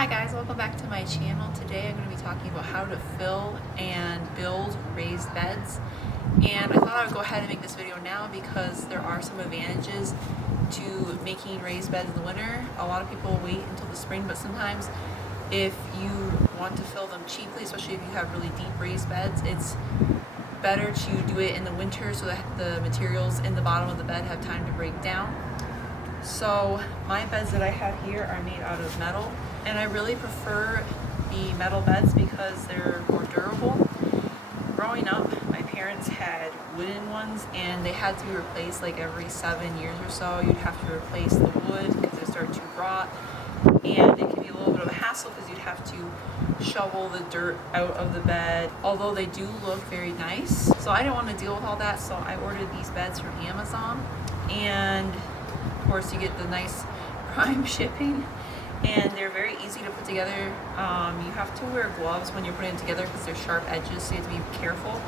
Hi guys, welcome back to my channel. Today I'm going to be talking about how to fill and build raised beds. And I thought I would go ahead and make this video now because there are some advantages to making raised beds in the winter. A lot of people wait until the spring, but sometimes if you want to fill them cheaply, especially if you have really deep raised beds, it's better to do it in the winter so that the materials in the bottom of the bed have time to break down. So my beds that I have here are made out of metal, and I really prefer the metal beds because they're more durable. Growing up, my parents had wooden ones and they had to be replaced like every 7 years or so. You'd have to replace the wood because it started to rot, and it can be a little bit of a hassle because you'd have to shovel the dirt out of the bed, although they do look very nice. So I didn't want to deal with all that, so I ordered these beds from Amazon, and of course you get the nice prime shipping, and they're very easy to put together. You have to wear gloves when you're putting them together because they're sharp edges, so you have to be careful.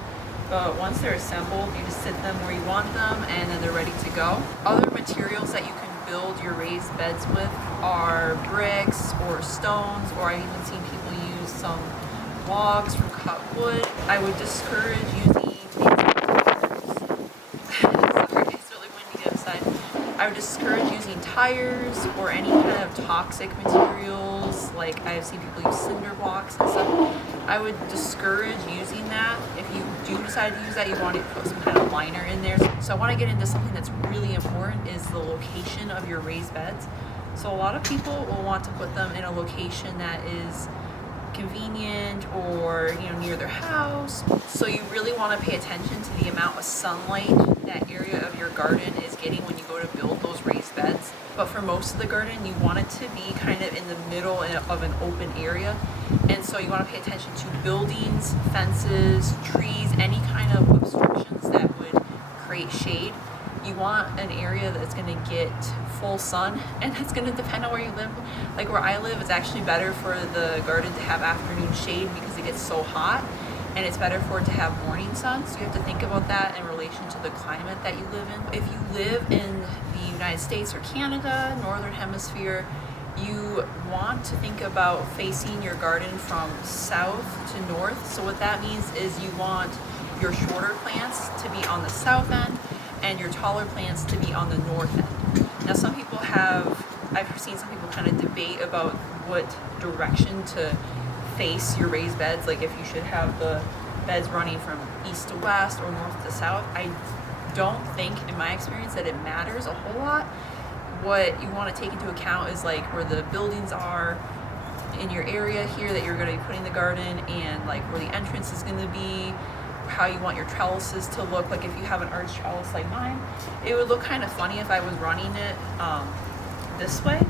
But once they're assembled, you just sit them where you want them and then they're ready to go. Other materials that you can build your raised beds with are bricks or stones, or I've even seen people use some logs from cut wood. I would discourage using sorry, it's really windy outside. I would discourage using tires or any kind of toxic materials, like I've seen people use cinder blocks and stuff. I would discourage using that. If you do decide to use that, you want to put some kind of liner in there. So I want to get into something that's really important, is the location of your raised beds. So a lot of people will want to put them in a location that is convenient or near their house. So you really want to pay attention to the amount of sunlight that area of your garden is getting when you go to build those raised beds. But for most of the garden, you want it to be kind of in the middle of an open area, and so you want to pay attention to buildings, fences, trees, any kind of obstructions that would create shade. You want an area that's going to get full sun, and that's going to depend on where you live. Like where I live, it's actually better for the garden to have afternoon shade because it gets so hot, and it's better for it to have morning sun. So you have to think about that in relation to the climate that you live in. If you live in the United States or Canada, Northern Hemisphere, you want to think about facing your garden from south to north. So what that means is you want your shorter plants to be on the south end and your taller plants to be on the north end. Now I've seen some people kind of debate about what direction to face your raised beds, like if you should have the beds running from east to west or north to south. I don't think, in my experience, that it matters a whole lot. What you want to take into account is like where the buildings are in your area here that you're going to be putting the garden, and like where the entrance is going to be, how you want your trellises to look. Like if you have an arch trellis like mine, it would look kind of funny if I was running it this way.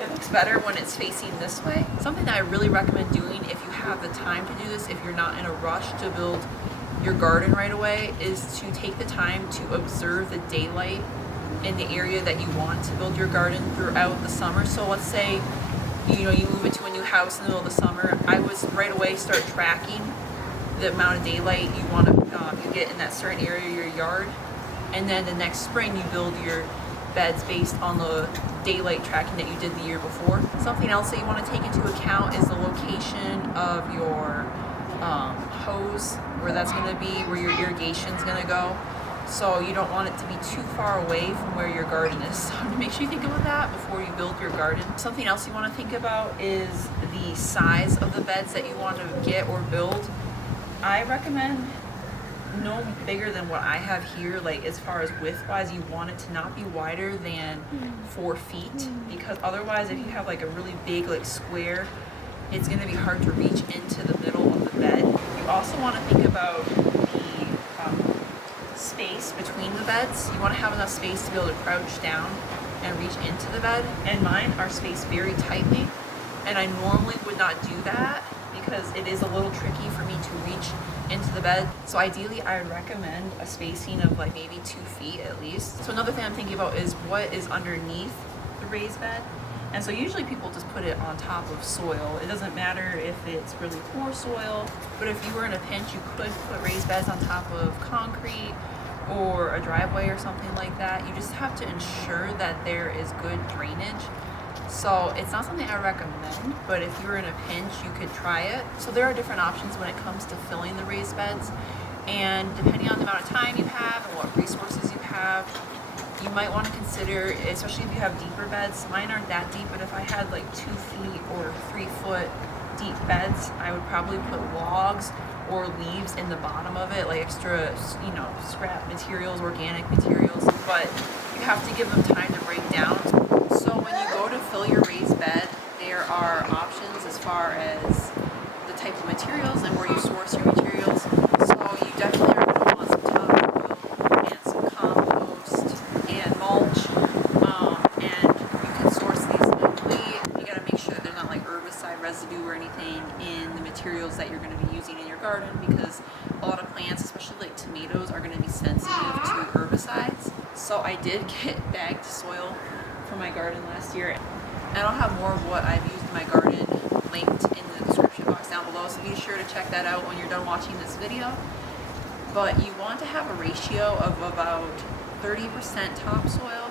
It looks better when it's facing this way. Something that I really recommend doing if you have the time to do this, if you're not in a rush to build your garden right away, is to take the time to observe the daylight in the area that you want to build your garden throughout the summer. So let's say you move into a new house in the middle of the summer. I would right away start tracking the amount of daylight you want to you get in that certain area of your yard, and then the next spring you build your beds based on the daylight tracking that you did the year before. Something else that you want to take into account is the location of your hose, where that's going to be, where your irrigation is going to go. So you don't want it to be too far away from where your garden is. So make sure you think about that before you build your garden. Something else you want to think about is the size of the beds that you want to get or build. I recommend no bigger than what I have here. Like as far as width wise, you want it to not be wider than 4 feet, because otherwise if you have like a really big like square, it's going to be hard to reach into the middle of the bed. You also want to think about the space between the beds. You want to have enough space to be able to crouch down and reach into the bed, and mine are spaced very tightly, and I normally would not do that because it is a little tricky for me to reach into the bed. So ideally I would recommend a spacing of like maybe 2 feet at least. So another thing I'm thinking about is what is underneath the raised bed. And so usually people just put it on top of soil. It doesn't matter if it's really poor soil, but if you were in a pinch, you could put raised beds on top of concrete or a driveway or something like that. You just have to ensure that there is good drainage. So it's not something I recommend, but if you're in a pinch, you could try it. So there are different options when it comes to filling the raised beds. And depending on the amount of time you have and what resources you have, you might want to consider, especially if you have deeper beds. Mine aren't that deep, but if I had like 2 feet or 3 foot deep beds, I would probably put logs or leaves in the bottom of it, like extra, scrap materials, organic materials. But you have to give them time to break down. So when you go to fill your raised bed, there are options as far as the type of materials and where you source your materials. So you definitely are going to want some topsoil and some compost and mulch. And you can source these locally. You got to make sure that there's not like herbicide residue or anything in the materials that you're going to be using in your garden, because a lot of plants, especially like tomatoes, are going to be sensitive to herbicides. So I did get bagged soil for my garden last year, and I'll have more of what I've used in my garden linked in the description box down below, so be sure to check that out when you're done watching this video. But you want to have a ratio of about 30% topsoil,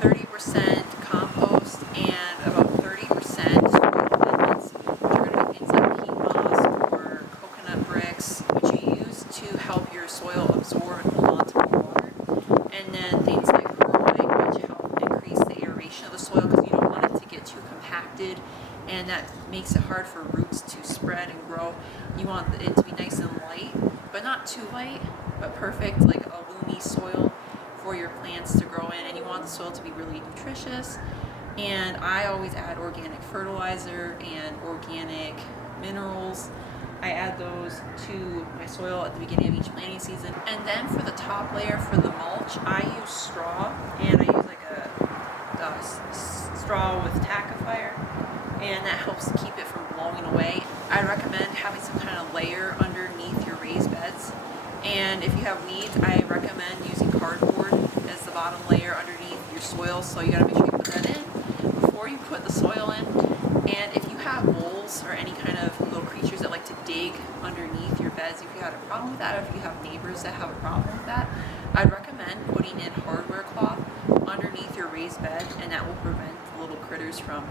30% compost, and about 30% soil amendments, which are going to be things like peat moss or coconut bricks, which you use to help your soil absorb and hold on to the water. And then things like perlite, which help increase the aeration of the soil, because you don't want it to get too compacted, and that makes it hard for roots to spread and grow. You want it to be nice and light, but not too light, but perfect, like a loamy soil for your plants to grow in. And you want the soil to be really nutritious. And I always add organic fertilizer and organic minerals. I add those to my soil at the beginning of each planting season. And then for the top layer, for the mulch, I use straw, and I use like a straw with tackifier, and that helps to keep it from blowing away. I recommend having some kind of layer underneath your raised beds. And if you have weeds, I recommend using cardboard as the bottom layer underneath your soil. So you gotta make sure you put that in before you put the soil in. And if you have moles or any kind of little creatures that like to dig underneath your beds, if you had a problem with that, or if you have neighbors that have a problem with that, I'd recommend putting in hardware cloth underneath your raised bed, and that will prevent the little critters from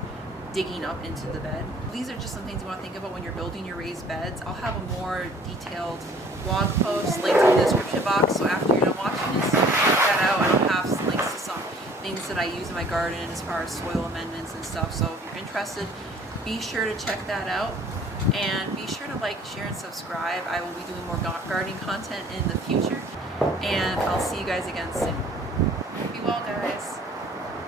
digging up into the bed. These are just some things you want to think about when you're building your raised beds. I'll have a more detailed blog post linked in the description box, so after you're done watching this, check that out, and I'll have some links to some things that I use in my garden as far as soil amendments and stuff. So if you're interested, be sure to check that out, and be sure to like, share, and subscribe. I will be doing more gardening content in the future, and I'll see you guys again soon. Be well, guys.